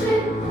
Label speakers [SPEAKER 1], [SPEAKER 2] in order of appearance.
[SPEAKER 1] worship.